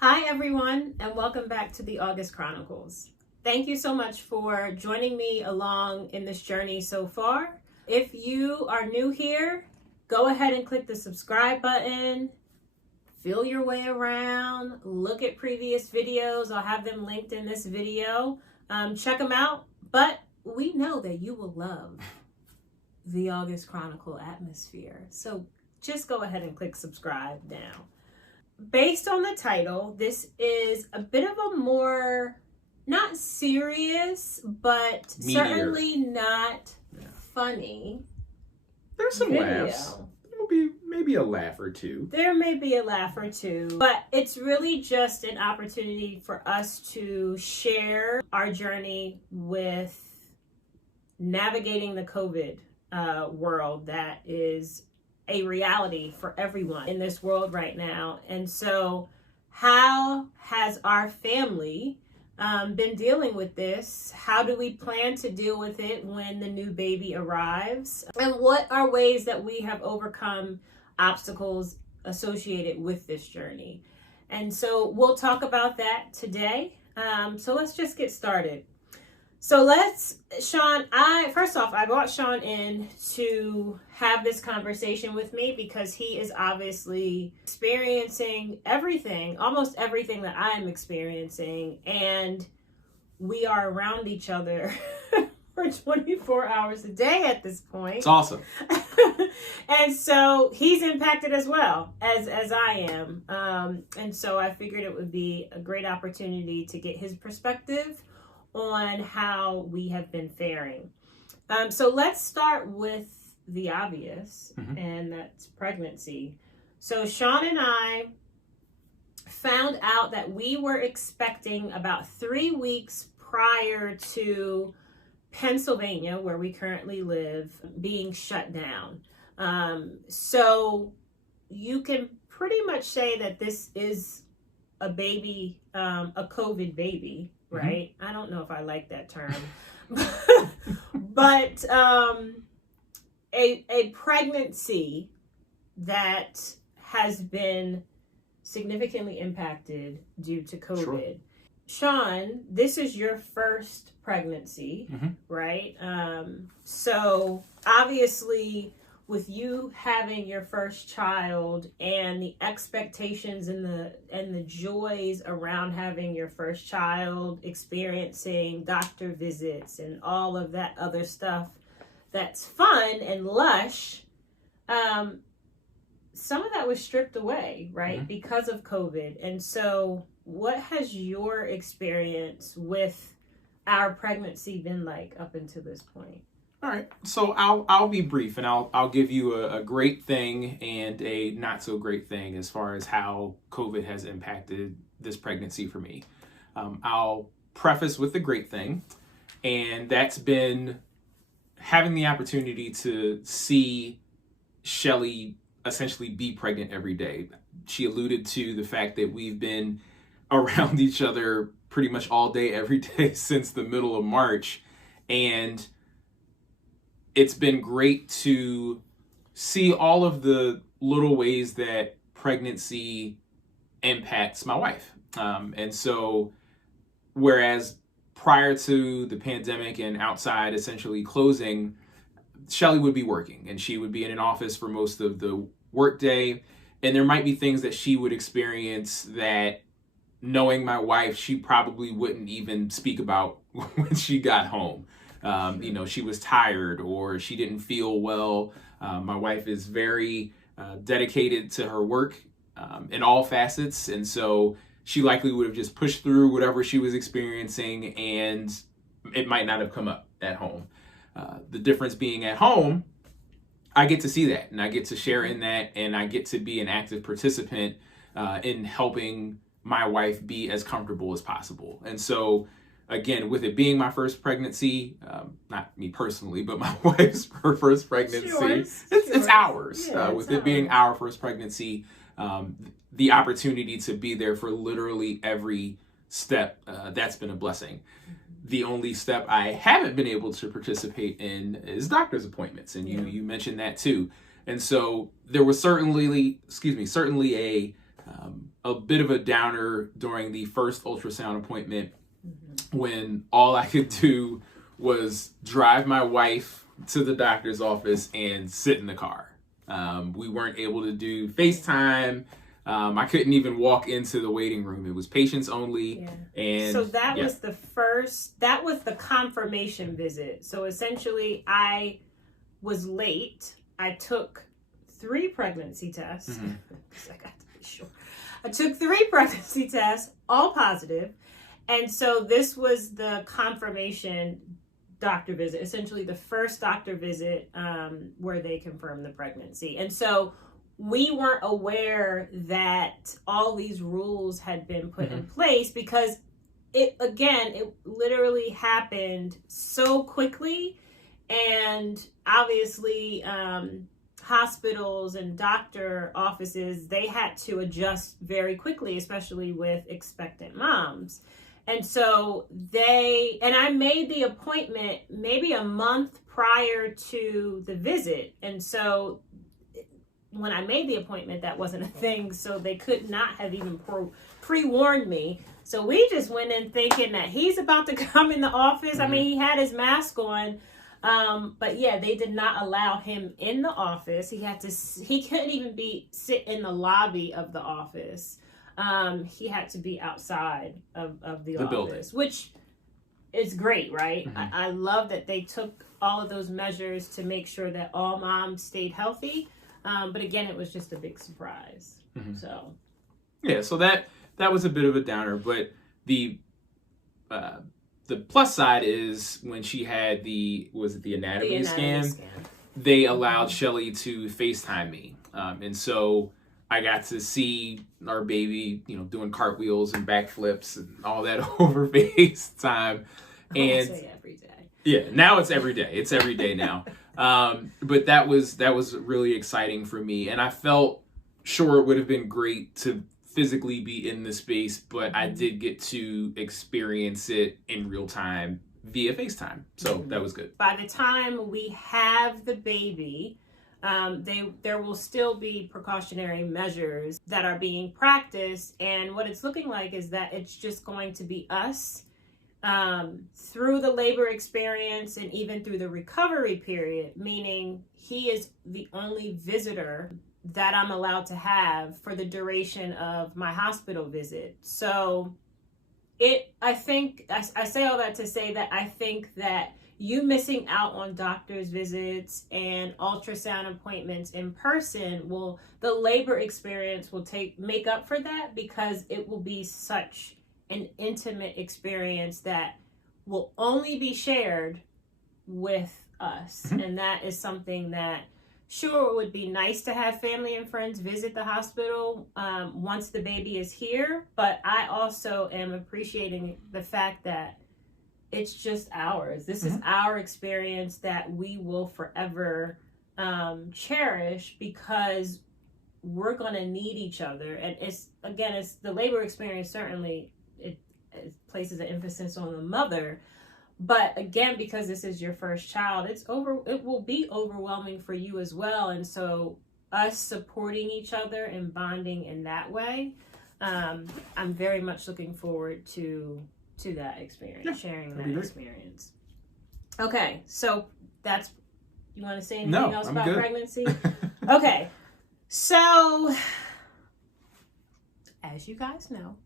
Hi everyone, and welcome back to the August Chronicles. Thank you so much for joining me along in this journey so far. If you are new here, go ahead and click the subscribe button, feel your way around, look at previous videos. I'll have them linked in this video. Check them out, but we know that you will love the August Chronicle atmosphere. So just go ahead and click subscribe now. Based on the title, this is a bit of a more, not serious, but Meatier. Certainly not funny. There's some video. laughs. There will be maybe a laugh or two. There may be a laugh or two, but it's really just an opportunity for us to share our journey with navigating the COVID world that is a reality for everyone in this world right now. And so how has our family been dealing with this? How do we plan to deal with it when the new baby arrives? And what are ways that we have overcome obstacles associated with this journey? And so we'll talk about that today. So let's just get started. So I brought Sean in to have this conversation with me because he is obviously experiencing almost everything that I'm experiencing, and we are around each other for 24 hours a day at this point. It's awesome. And so he's impacted as well as I am. And so I figured it would be a great opportunity to get his perspective on how we have been faring. So let's start with the obvious, and that's pregnancy. So Sean and I found out that we were expecting about 3 weeks prior to Pennsylvania, where we currently live, being shut down. So you can pretty much say that this is a baby, a COVID baby. Right? I don't know if I like that term, but a pregnancy that has been significantly impacted due to COVID. Sure. Sean, this is your first pregnancy, right? So obviously, with you having your first child and the expectations and the joys around having your first child, experiencing doctor visits and all of that other stuff that's fun and lush, some of that was stripped away, right? Because of COVID. And so what has your experience with our pregnancy been like up until this point? All right, so I'll be brief, and I'll give you a great thing and a not so great thing as far as how COVID has impacted this pregnancy for me. I'll preface with the great thing, and that's been having the opportunity to see Shelly essentially be pregnant every day. She alluded to the fact that we've been around each other pretty much all day, every day since the middle of March, and it's been great to see all of the little ways that pregnancy impacts my wife. And so, whereas prior to the pandemic and outside essentially closing, Shelly would be working and she would be in an office for most of the workday. And there might be things that she would experience that, knowing my wife, she probably wouldn't even speak about when she got home. She was tired or she didn't feel well. My wife is very dedicated to her work in all facets. And so she likely would have just pushed through whatever she was experiencing, and it might not have come up at home. The difference being at home, I get to see that and I get to share in that, and I get to be an active participant in helping my wife be as comfortable as possible. And so again, with it being my first pregnancy, not me personally, but my wife's her first pregnancy, it's ours. Yeah, with it being our first pregnancy, the opportunity to be there for literally every step, that's been a blessing. The only step I haven't been able to participate in is doctor's appointments, and you mentioned that too. And so there was certainly a a bit of a downer during the first ultrasound appointment when all I could do was drive my wife to the doctor's office and sit in the car. We weren't able to do FaceTime. I couldn't even walk into the waiting room. It was patients only. Yeah. And so that was that was the confirmation visit. So essentially I was late. I took 3 pregnancy tests. I got to be sure. I took 3 pregnancy tests, all positive. And so this was the confirmation doctor visit, essentially the first doctor visit where they confirmed the pregnancy. And so we weren't aware that all these rules had been put in place because it literally happened so quickly. And obviously, hospitals and doctor offices, they had to adjust very quickly, especially with expectant moms. And so I made the appointment maybe a month prior to the visit. And so when I made the appointment, that wasn't a thing. So they could not have even pre-warned me. So we just went in thinking that he's about to come in the office. I mean, he had his mask on. But yeah, they did not allow him in the office. He couldn't even sit in the lobby of the office. He had to be outside of the office, building. Which is great, right? I love that they took all of those measures to make sure that all moms stayed healthy. But again, it was just a big surprise. So that was a bit of a downer, but the plus side is when she had the anatomy scan, they allowed Shelly to FaceTime me. And so I got to see our baby, doing cartwheels and backflips and all that over FaceTime. And every day. Yeah, now it's every day. It's every day now. But that was really exciting for me. And I felt sure it would have been great to physically be in the space, but I did get to experience it in real time via FaceTime. So that was good. By the time we have the baby, there will still be precautionary measures that are being practiced. And what it's looking like is that it's just going to be us through the labor experience and even through the recovery period, meaning he is the only visitor that I'm allowed to have for the duration of my hospital visit. So I say all that to say that I think that you missing out on doctor's visits and ultrasound appointments in person the labor experience will make up for that, because it will be such an intimate experience that will only be shared with us. And that is something that sure, it would be nice to have family and friends visit the hospital once the baby is here, but I also am appreciating the fact that it's just ours. This is our experience that we will forever cherish, because we're going to need each other. And it's the labor experience, certainly it places an emphasis on the mother. But again, because this is your first child, it will be overwhelming for you as well. And so us supporting each other and bonding in that way, I'm very much looking forward to that experience, sharing that experience. Okay, so you want to say anything else about pregnancy? Okay, so as you guys know,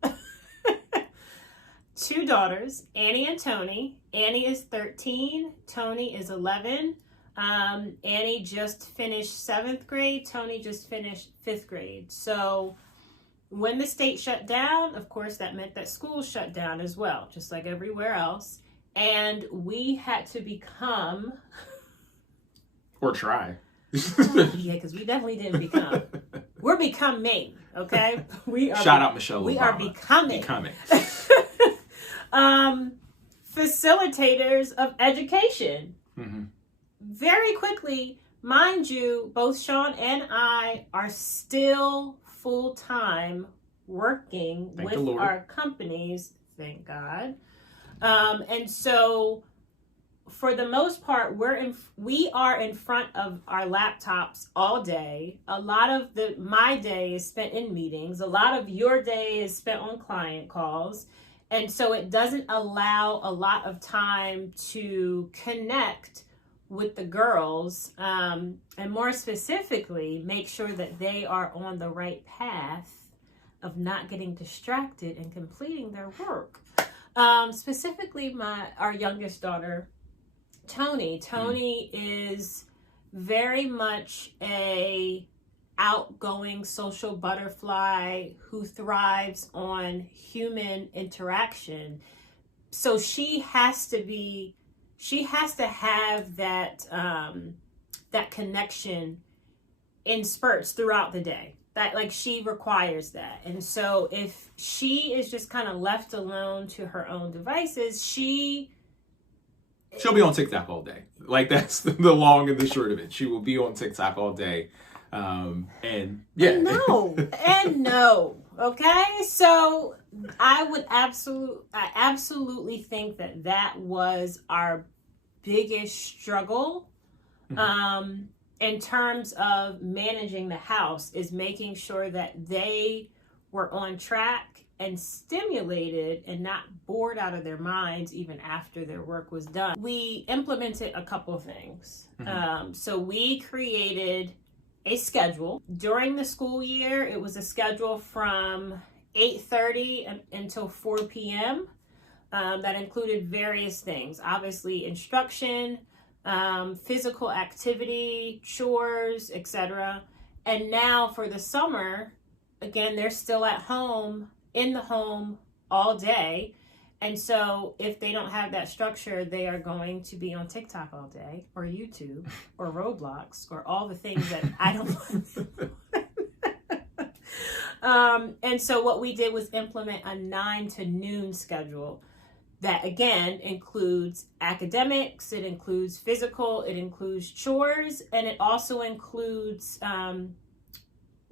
2 daughters, Annie and Tony. Annie is 13, Tony is 11. Annie just finished 7th grade, Tony just finished 5th grade. So when the state shut down, of course, that meant that schools shut down as well, just like everywhere else. And we had to become... Or try. Yeah, because we definitely didn't become. We're becoming, okay? Shout out Michelle Obama. We are becoming. Facilitators of education. Very quickly, mind you, both Sean and I are still full-time working with our companies, thank God. And so for the most part, we are in front of our laptops all day. A lot of my day is spent in meetings. A lot of your day is spent on client calls. And so it doesn't allow a lot of time to connect with the girls, and more specifically, make sure that they are on the right path of not getting distracted and completing their work. Specifically, our youngest daughter, Tony. Tony is very much a outgoing social butterfly who thrives on human interaction. So she has to have that that connection in spurts throughout the day. That, like, she requires that. And so if she is just kind of left alone to her own devices, she'll be on TikTok all day. Like, that's the long and the short of it. She will be on TikTok all day. And yeah. No. Okay. So I absolutely think that was our biggest struggle. In terms of managing the house, is making sure that they were on track and stimulated and not bored out of their minds even after their work was done. We implemented a couple of things. So we created a schedule. During the school year, it was a schedule from 8:30 until 4 p.m. That included various things. Obviously, instruction, physical activity, chores, etc. And now for the summer, again, they're still at home, in the home all day. And so if they don't have that structure, they are going to be on TikTok all day, or YouTube, or Roblox, or all the things that I don't want. And so what we did was implement a 9 to noon schedule that, again, includes academics, it includes physical, it includes chores, and it also includes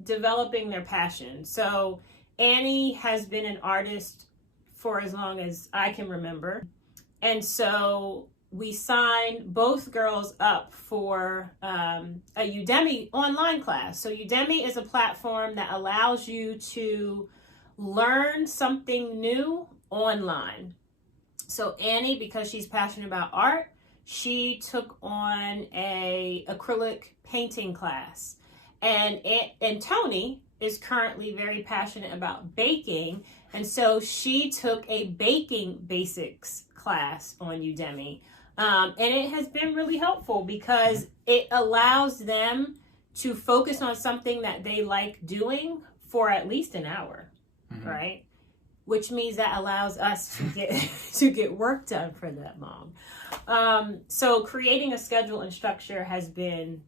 developing their passion. So Annie has been an artist for as long as I can remember. And so we signed both girls up for a Udemy online class. So Udemy is a platform that allows you to learn something new online. So Annie, because she's passionate about art, she took on a acrylic painting class. And Tony is currently very passionate about baking. And so she took a baking basics class on Udemy. And it has been really helpful because it allows them to focus on something that they like doing for at least an hour, right? Which means that allows us to get work done for that long. So creating a schedule and structure has been,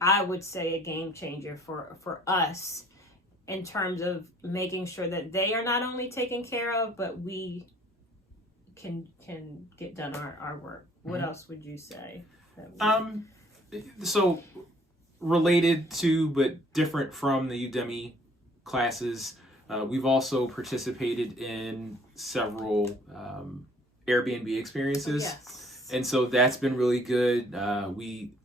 I would say, a game changer for us in terms of making sure that they are not only taken care of, but we can get done our work. What else would you say? So related to, but different from the Udemy classes, we've also participated in several Airbnb experiences. Yes. And so that's been really good.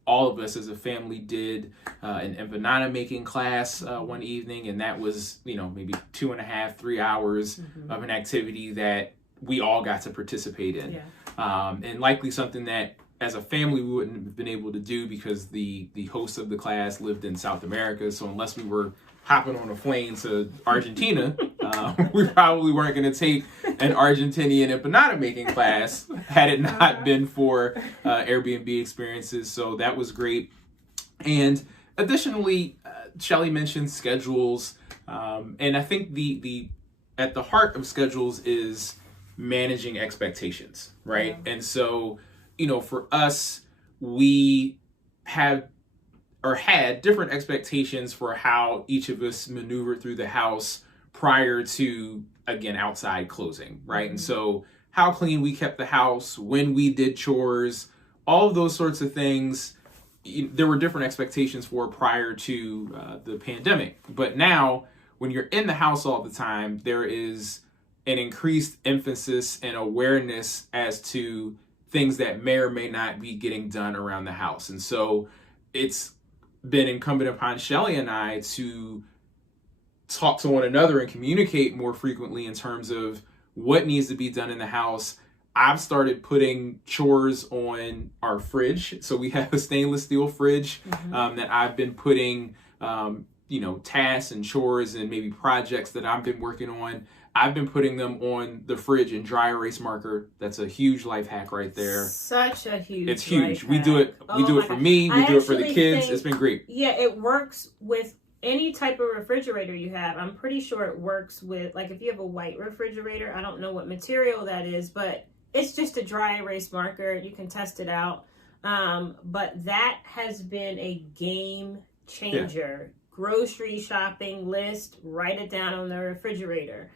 All of us as a family did an empanada making class one evening, and that was, maybe 2.5, 3 hours of an activity that we all got to participate in. Yeah. And likely something that as a family we wouldn't have been able to do because the host of the class lived in South America. So unless we were hopping on a plane to Argentina, we probably weren't going to take an Argentinian empanada making class had it not been for Airbnb experiences. So that was great. And additionally, Shelly mentioned schedules. And I think the at the heart of schedules is managing expectations, right? Yeah. And so, for us, we had different expectations for how each of us maneuvered through the house prior to, again, outside closing, right? And so how clean we kept the house, when we did chores, all of those sorts of things, there were different expectations for prior to the pandemic. But now, when you're in the house all the time, there is an increased emphasis and awareness as to things that may or may not be getting done around the house. And so it's been incumbent upon Shelly and I to talk to one another and communicate more frequently in terms of what needs to be done in the house. I've started putting chores on our fridge. So we have a stainless steel fridge that I've been putting, tasks and chores and maybe projects that I've been working on. I've been putting them on the fridge in dry erase marker. That's a huge life hack right there. Such a huge. It's huge. Life We hack. do it. We do it for me. We do it for the kids. It's been great. Yeah, it works with any type of refrigerator you have. I'm pretty sure it works with, like, if you have a white refrigerator. I don't know what material that is, but it's just a dry erase marker. You can test it out. But that has been a game changer. Yeah. Grocery shopping list, write it down on the refrigerator.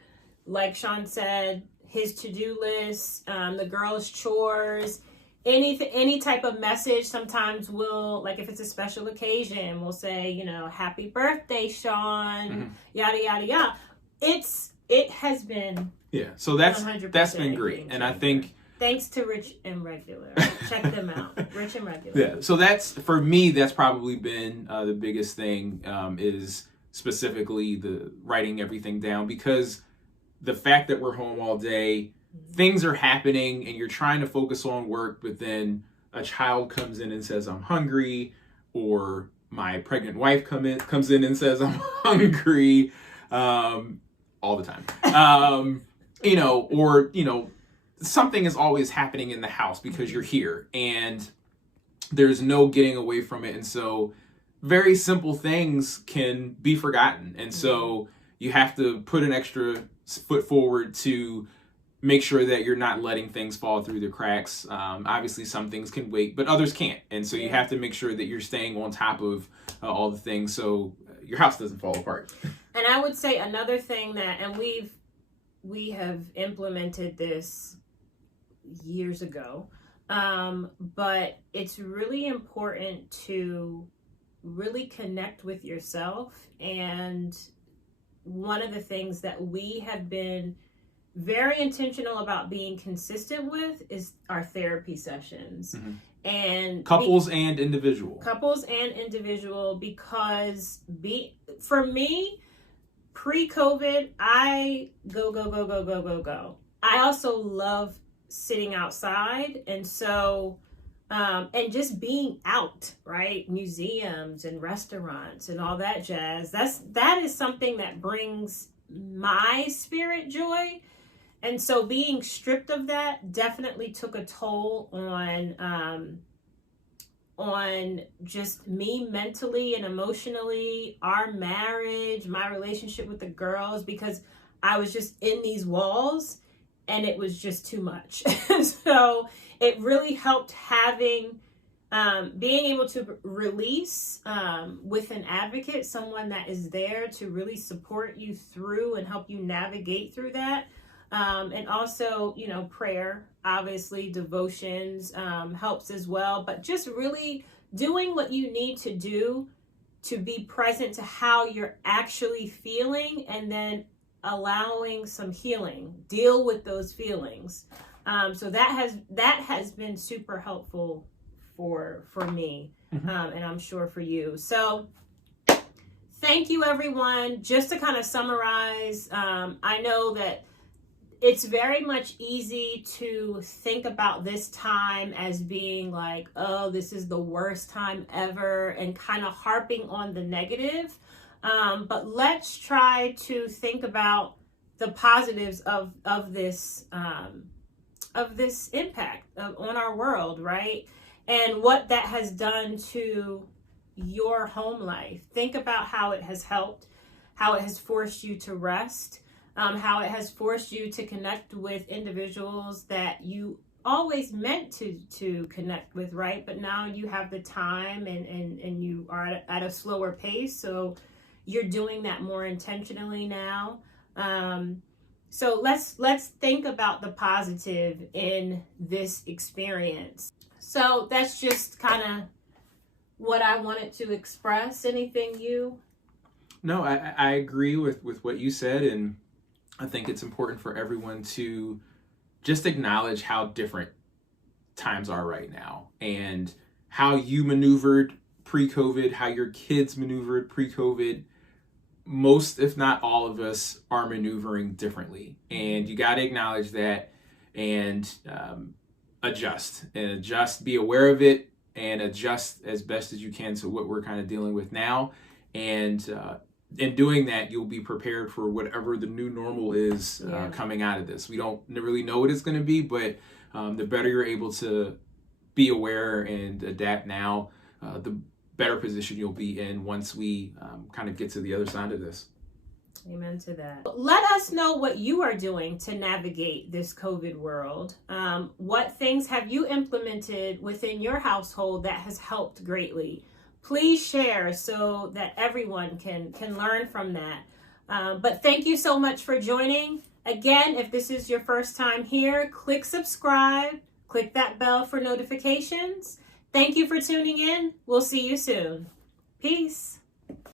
Like Sean said, his to-do list, the girls' chores, any type of message. Sometimes we'll, like if it's a special occasion, we'll say, happy birthday, Sean, yada, yada, yada. It has been so that's been great. And I think thanks to Rich and Regular. Check them out. Rich and Regular. Yeah. So that's, for me, that's probably been the biggest thing, is specifically the writing everything down, because the fact that we're home all day, things are happening and you're trying to focus on work, but then a child comes in and says, I'm hungry, or my pregnant wife comes in and says, I'm hungry, all the time. Something is always happening in the house because you're here and there's no getting away from it. And so very simple things can be forgotten. And so you have to put an extra foot forward to make sure that you're not letting things fall through the cracks. Obviously some things can wait, but others can't. And so you have to make sure that you're staying on top of all the things so your house doesn't fall apart. And I would say another thing that, and we have implemented this years ago, but it's really important to really connect with yourself. And one of the things that we have been very intentional about being consistent with is our therapy sessions. And couples and individual, because for me, pre-COVID, I go. I also love sitting outside, and so and just being out, right? Museums and restaurants and all that jazz. That is something that brings my spirit joy. And so being stripped of that definitely took a toll on just me mentally and emotionally, our marriage, my relationship with the girls, because I was just in these walls and it was just too much. So it really helped having, being able to release with an advocate, someone that is there to really support you through and help you navigate through that. And also, prayer, obviously, devotions helps as well. But just really doing what you need to do to be present to how you're actually feeling, and then allowing some healing, deal with those feelings. So that has been super helpful for me, and I'm sure for you. So thank you, everyone. Just to kind of summarize, I know that it's very much easy to think about this time as being like, oh, this is the worst time ever, and kind of harping on the negative. But let's try to think about the positives of this impact on our world, right? And what that has done to your home life. Think about how it has helped, how it has forced you to rest, how it has forced you to connect with individuals that you always meant to connect with, right? But now you have the time and you are at a slower pace. So you're doing that more intentionally now. So let's think about the positive in this experience. So that's just kind of what I wanted to express. Anything you? No, I agree with what you said, and I think it's important for everyone to just acknowledge how different times are right now, and how you maneuvered pre-COVID, how your kids maneuvered pre-COVID. Most, if not all of us, are maneuvering differently, and you got to acknowledge that and adjust, be aware of it, and adjust as best as you can to what we're kind of dealing with now. And in doing that, you'll be prepared for whatever the new normal is coming out of this. We don't really know what it's going to be, but the better you're able to be aware and adapt now, the better position you'll be in once we kind of get to the other side of this. Amen to that. Let us know what you are doing to navigate this COVID world. What things have you implemented within your household that has helped greatly? Please share so that everyone can learn from that. But thank you so much for joining. Again, if this is your first time here, click subscribe, click that bell for notifications. Thank you for tuning in. We'll see you soon. Peace.